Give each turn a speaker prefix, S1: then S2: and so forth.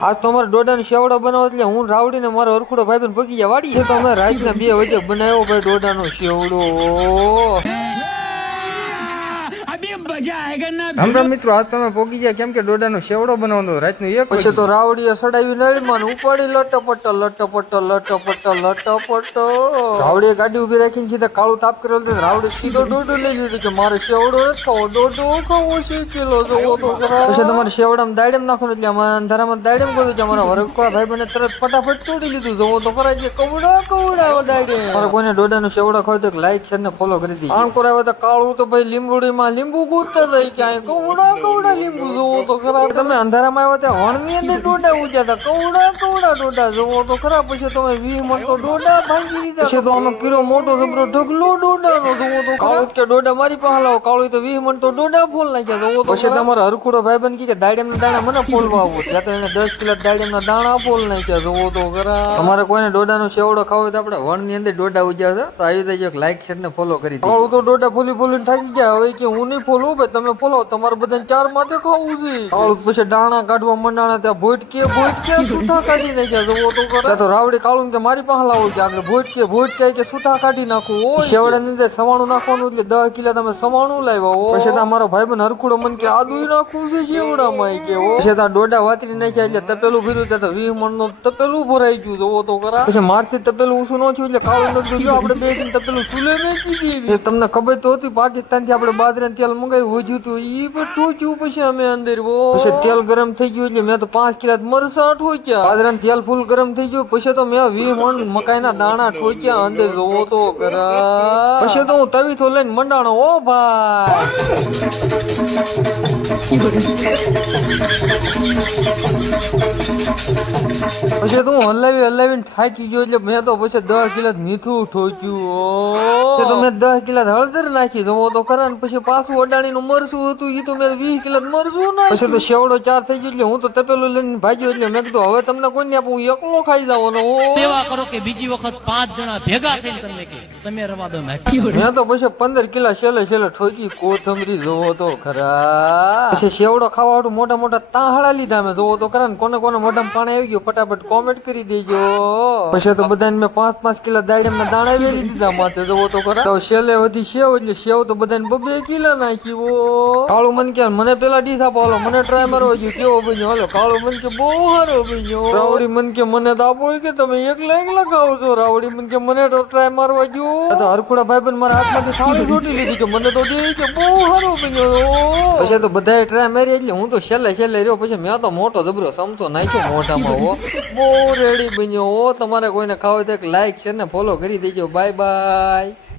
S1: આજ તો અમારે ડોડાનો શેવડો બનાવો એટલે હું રાવડીને મારો હરખુડો ભાઈ બન પગી ગયા. વાડી તો અમે રાતના બે વજે બનાવ્યો ભાઈ ડોડાનો શેવડો રામ રામ મિત્રો આજ તમે પોગી ગયા કેમ કે ડોડાનો શેવડો બનાવવાનો રાતનો એક પછી તો રાવડીએ સડાવી નળીમાં ઉપાડી લટપટ લટપટ લટપટ લટપટ. રાવડીએ ગાડી ઊભી રાખીને સીધા કાળું તાપ કરેલું તો રાવડી સીધો ડોડો લઈ લીધો કે મારે શેવડો ખાવો ડોડો ખાવો છે કિલો જોવો તો પછી તમારે શેવડામાં દાડેમ નાખવાનું એટલે અમારા અંધારામાં દાડેમ કહ્યું કે અમારા વરકોળા ભાઈ બને તરત ફટાફટ તોડી લીધું. જોવો તો ખરા જે કવડા કવડા દાડે. મારે કોઈને ડોડાનો શેવડો ખાવ તો લાઈક છે ને ફોલો કરી દીધી આમ કરાવે તો કાળું તો ભાઈ લીંબુડીમાં લીંબુ ગૂંથતા રહી ક્યાંય કવડા કવડા લીંબુ જોવો તો ખરા. તમે અંધારામાં આવ્યા ત્યાં વણની અંદર ડોડા ઉજ્યા હતા. કવડા કવડા ડોડા જોવો તો ખરા. પછી તમે વીહ મળતો ડોડા ભાંગી દીધા પછી તો અમે કિલો મોટો જબરો ઢગલો ડોડાનો જોવો તો કાળો કે ડોડા મારી પાસે લાવો. કાળો તો વીહ મળતો ડોડા ફોલ નાખ્યા જોવો તો પછી તમારો હરખુડો ભાઈ બન કે દાડેમ ના દાણા મને ફોલવા આવો. ત્યાં તો એને દસ કિલો દાડેમ ના દાણા ફોલ નાખ્યા જોવો તો ખરા. તમારે કોઈને ડોડાનો શેવડો ખાવો હોય તો આપણે વણની અંદર ડોડા ઉજ્યા છે તો આવી રીતે લાઈક શેર ને ફોલો કરી દો તો ડોડા ફોલી ફોલીને થાકી ગયા. હવે કે હું નહીં ફોલું. ભાઈ તમે ફોલો તમારે બધાને ચાર માથે ખાવું છે. પછી દાણા કાઢવા મંડાણા ત્યાં ભોટ કે ભોટ કે સુથા કાઢી નાખ્યા. જોવો તો કરે તો રાવડી કાળું કે મારી પાસે લાવો કે આપણે ભોટ કે ભોટ કે કે સુથા કાઢી નાખવું ઓ શેવડા ની અંદર સવાણું નાખવાનું એટલે દસ કિલા તમે સવાણું લાવ્યા ઓ પછી તા મારો ભાઈ બન હરખુડો મન કે આદુ નાખવું છે શેવડામાં કે ઓ પછી તો ડોડા વાતરી નાખ્યા એટલે તપેલું ભર્યું ત્યાં તો વીસ મણનું તપેલું ભરાઈ ગયું. જોવો તો ખરા. પછી મારથી તપેલું ઊંચું ન થયું એટલે કાળું નથી આપણે બે દિન તપેલું સુલે મેકી કીધી તમને ખબર તો હતી પાકિસ્તાનથી આપણે બાજરા તેલ મંગાવ્યું વધ્યું હતું ઈ પણ ટોચ્યું પછી અમે અંદર પછી તેલ ગરમ થઈ ગયું એટલે મેં તો પાંચ કિલા મરસા ઠોચ્યા. બાજરા તેલ ફૂલ ગરમ થઈ ગયું પછી તો મેં વી મણ મકાઈ ના દાણા ઠોક્યા અંદર જોવો તો કરા પછી તો હું તવી તો લઈને મંડાણો ઓ ભાઈ. પછી તો હું હલાવી હલાવીને થાકી ગયો એટલે મેં તો પછી દસ કિલા મીઠું ઠોક્યું ઓ તો મેં દસ કિલા હળદર નાખી તો તો ને પછી પાછું અડાણી નું મરસું હતું એ તો મેં વીસ કિલો મરસું ના પછી તો શેવડો ચાર થઈ ગયો એટલે હું તો તપેલું લઈને ભાગ્યો એટલે મેં કીધું હવે તમને કોઈ આપું હું એકલો ખાઈ જાવ ને
S2: સેવા કરો કે બીજી વખત પાંચ જણા ભેગા થઈને તમને કે તમે રવા દો
S1: મેં. તો પછી પંદર કિલો છેલ્લે છેલ્લે ઠોકી કોથમરી જોવો તો ખરા. પછી શેવડો ખાવા હાટુ મોટા મોટા તાહળા લીધા મેં જોવો તો ખરા ને કોને કોને મોઢામાં પાણી આવી ગયું ફટાફટ કોમેન્ટ કરી દેજો. પછી તો બધાને મેં પાંચ પાંચ કિલો દાડમ ના દાણા વેરી દીધા માથે જોવો તો ખરા. તો છેલ્લે વધી સેવ એટલે સેવ તો બધાને બબે કિલો નાખી વો કાળું મન કે મને પેલા ડીસ આપો હાલો, મને ટ્રાય મારવા ગયું કેવો બન્યો? હાલો, કાળું મન કે બહુ સારો બન્યો. રાવડી મન કે મને તો આપો કે તમે એકલા એકલા ખાવ છો? રાવડી મન કે મને તો ટ્રાય મારવા ગયો તો હરખુડા ભાઈ બન મારા હાથમાંથી થાળી છોટી લીધી કે મને તો દે કે બહુ સારો બન્યો. પછી તો બધાએ ટ્રાય મારી એટલે હું તો છેલ્લે છેલ્લે રહ્યો. પછી મેં તો મોટો જબરો સમતો નાખ્યો મોઢામાં, હો. બહુ રેડી બન્યો, હો. તમારે કોઈને ખાવ તો એક લાઈક છે ને ફોલો કરી દેજો. Bye bye